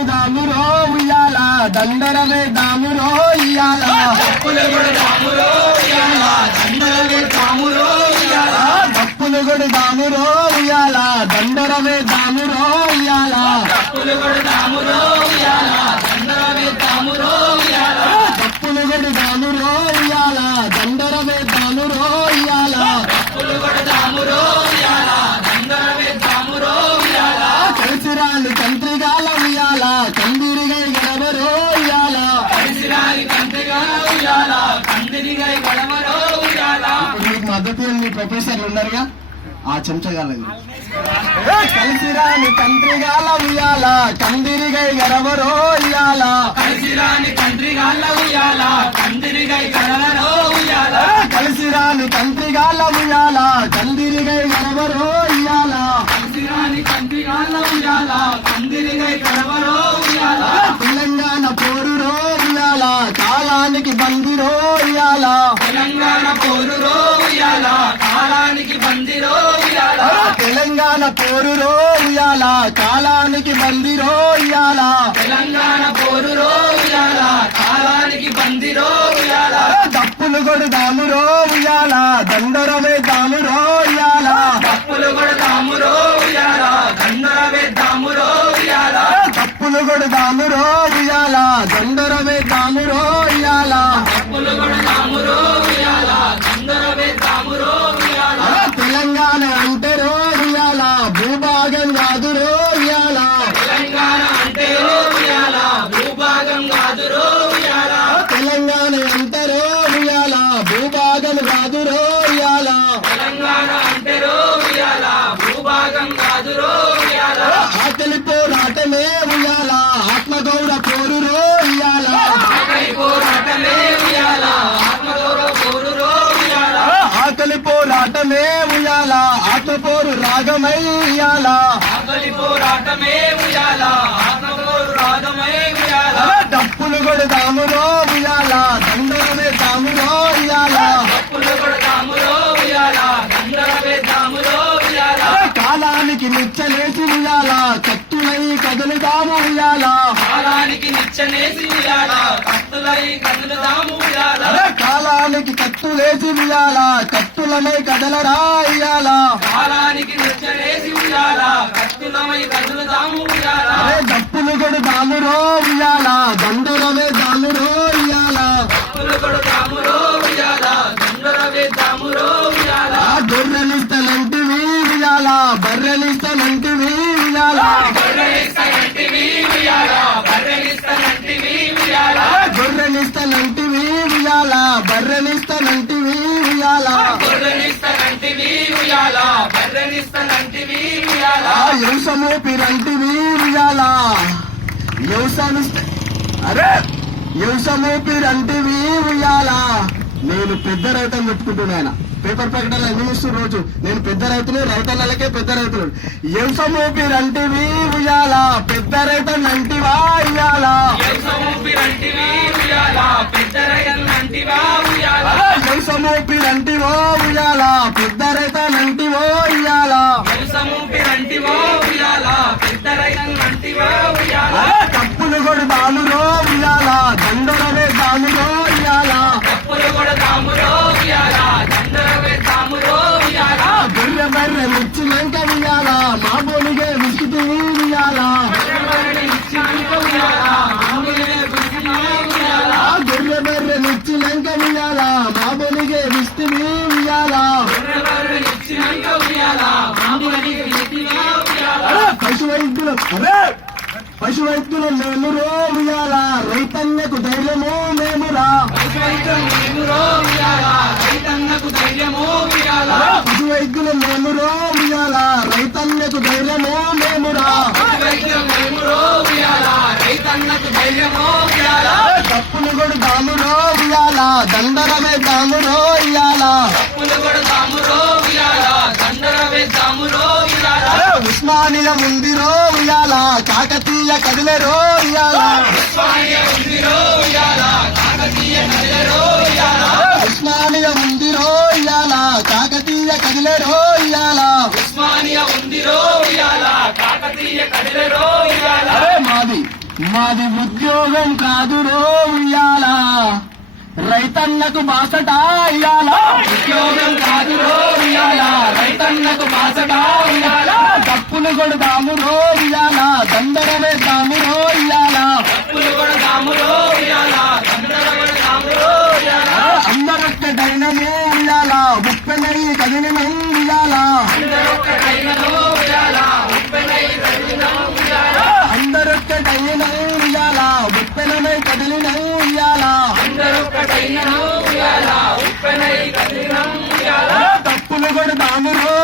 కొడదామురో ఉయ్యాల దండర వేద్దామురో ఇయ్యాల డప్పులు కొడదామురో ఉయ్యాల దండర వేద్దామురో ఉయ్యాల డప్పులు కొడదామురో ఉయ్యాల దండర వేద్దామురో ఇయ్యాల డప్పులు కొడదామురో ఉయ్యాల దండర వేద్దామురో ఉయ్యాల డప్పులు కొడదామురో ఉయ్యాల దండర వేద్దామురో ఇయ్యాల డప్పులు కొడదామురో ఉయ్యాల దండర వేద్దామురో ఉయ్యాల కలిసిరాలి కంత్రిగాల ఉయ్యాల కందిరిగై గడవరో ఇయ్యాల కలిసిరాలి కంటిగా ఉయ్యాల కందిరిగై గడవరో ఉయ్యాల మీకు మద్దతు మీ ప్రొఫెసర్లు ఉన్నారుగా ఆ చెంచగాలని కలిసిరాని కంత్రిగాల ఉయ్యాల కందిరిగై గడవరో ఇయ్యాల కలిసిరాని కంట్రిగాళ్ళ ఉయ్యాల కందిరిగై గడవరో ఉయ్యాల కలిసిరాని కంత్రిగాల ఉయ్యాల కందిరిగై గడవరో ఇయ్యాల కలిసిరాని కంట్రిగాళ్ళ ఉయ్యాల కందిరిగై గడవరో ఉయ్యాల తెలంగాణ పోరురో ఉయ్యాల కాలానికి బందిరో ఇయ్యాల తెలంగాణ పోరురో ఉయ్యాల కాలానికి బందిరో ఉయ్యాల తెలంగాణ పోరురో ఉయ్యాల కాలానికి బందిరో ఇయ్యాల తెలంగాణ పోరురో ఉయ్యాల కాలానికి బందిరో ఉయ్యాల దప్పులు కొడదామురో ఉయ్యాల దండర వేద్దామురో ఇయ్యాల డప్పులు కొడదామురో ఉయ్యాల దండర వేద్దామురో ఉయ్యాల దప్పులు కొడదామురో ఉయ్యాల దండర వేద్దామురో ఇయ్యాల డప్పులు కొడదామురో ఉయ్యాల దండర వేద్దామురో ఉయ్యాల తెలంగాణ అంటే రో ఉయ్యాల భూభాగం కాదురో ఇయ్యాల తెలంగాణ అంటే ఉయ్యాల భూభాగం కాదురో ఉయ్యాల తెలంగాణ అంటే రో ఉయ్యాల భూభాగం కాదురో ఇయ్యాల తెలంగాణ అంటే ఉయ్యాల భూభాగం కాదురో ఉయ్యాల ఆకలి పోరాటమే ఉయ్యాల ఆత్మగౌర పోరురో ఇయ్యాల ఆకలి పోరాటమే ఉయ్యాల ఆత్మగౌరవ పోరురో ఉయ్యాల ఆకలి పోరాటమే ఉయ్యాల ఆత్మపోరు రాగమై ఇయ్యాల ఆకలి పోరాటమే ఉయ్యాల ఆత్మగౌరవ రాగమై ఉయ్యాల డప్పులు కొడదామురో ఉయ్యాల దండరమే దామురో ఇయ్యాల డప్పులు కొడదామురో ఉయ్యాల దండర వేద్దామురో ఉయ్యాల కాలానికి నిచ్చలేసి ఉయ్యాల కత్తులై కదులుదాము ఉయ్యాల కాలానికి నిచ్చనేసి ఉయ్యాల కత్తులై కదులుదాము ఉయ్యాల కాలానికి కత్తులేసి ఉయ్యాల కత్తులమై కదలరా ఇయ్యాల కాలానికి నిచ్చనేసి ఉయ్యాల కత్తులమై కదులుదాము ఉయ్యాల డప్పులు కొడదామురో ఉయ్యాల దండరమే దామురో ఇయ్యాల డప్పులు కొడదామురో ఉయ్యాల దండర వేద్దామురో ఉయ్యాల గొర్రెలిస్తనంటివి ఉయ్యాల బర్రెలిస్తనంటివి ఉయ్యాల బర్రెలిస్తనంటివి ఉయ్యాల బర్రెలిస్తనంటివి ఉయ్యాల గొర్రెలిస్తనంటివి ఉయ్యాల బర్రెలిస్తనంటివి ఉయ్యాల గొర్రెలిస్తనంటివి ఉయ్యాల బర్రెలిస్తనంటివి ఉయ్యాల యంసమోపిరంటివి ఉయ్యాల అరే యంసమోపిరంటివి ఉయ్యాల నేను పెద్ద రైతుని పెట్టుకుంటున్నాను పేపర్ ప్రకటనలు ఎన్ని ఇస్తున్న రోజు నేను పెద్ద రైతులు రైతన్నలకే పెద్ద రైతులు యంసమోపిరంటివి ఉయ్యాల పెద్ద రైతన్నంటివా ఇయ్యాల యంసమోపిరంటివి ఉయ్యాల పెద్ద రైతన్నంటివా ఉయ్యాల యంసమోపిరంటివో ఉయ్యాల పెద్ద రైతన్నంటివో ఇయ్యాల యంసమోపిరంటివో ఉయ్యాల పెద్ద రైతన్నంటివా ఉయ్యాల తప్పులు కొడదామురో ఉయ్యాల దండరమే దామురో ఇయ్యాల డప్పులు కొడదామురో ఉయ్యాల దండర వేద్దామురో ఉయ్యాల గొర్రె బర్రె మిచ్చినంక ఉయ్యాల మా బోనిగే విసుకుతూ ఉయ్యాల ఇచ్చినంత ఉయ్యాల మామూలుగా గుర్తున్నా ఉయ్యాల గొర్రె బర్రె మిచ్చినంక ఉయ్యాల మా బోనిగే విస్తువి ఉయ్యాల ఇచ్చినంత ఉయ్యాల మామూలుగా గుర్తున్నా ఉయ్యాల పశు వైద్యుల మేమురో ఉయ్యాల రైతన్నకు ధైర్యము మేమురా మేమురో ఉయ్యాల రైతన్నకు ధైర్యమో ఉయ్యాల పశు వైద్యుల మేమురో ఉయ్యాల రైతన్నకు ధైర్యము మేమురా మేమురో ఉయ్యాల రైతన్నకు ధైర్యమో ఉయ్యాల తప్పులు కొడదామురో ఉయ్యాల దండరమే దామురో ఇయ్యాల డప్పులు కొడదామురో ఉయ్యాల దండర వేద్దామురో ఉయ్యాల ఉస్మానియ ముందిరో ఉయ్యాల కాకతీయ కదిలేరో ఇయ్యాల ఉస్మానియ ఉందిరో ఉయ్యాల కాకతీయ కదిలేరో ఉయ్యాల ఉస్మానియ ముందిరో ఇయ్యాల కాకతీయ కదిలేరో ఇయ్యాల ఉస్మానియ ఉందిరో ఉయ్యాల కాకతీయ కదిలేరో ఉయ్యాల మాది మాది ఉద్యోగం కాదురో ఉయ్యాల రైతన్నకు బాసట ఇయ్యాల ఉద్యోగం కాదురో ఉయ్యాల రైతన్నకు బాసట ఉయ్యాల తప్పులు కొడదాము రో ఇయ్యాల దండర వేద్దాము రో ఇయ్యాల తప్పులు కొడదాము రో ఉయ్యాల దండర కొడదాము రో ఉయ్యాల అందరొక్కటైననే ఇయ్యాల ఉప్పెనై కదిలినం ఇయ్యాల అందరొక్కటైనను ఉయ్యాల ఉప్పెనై కదిలినం ఉయ్యాల అందరొక్కటైనను ఇయ్యాల ఉప్పెనై కదిలినం ఇయ్యాల అందరొక్కటైనను ఉయ్యాల ఉప్పెనై కదిలినం ఉయ్యాల తప్పులు కొడదాము రో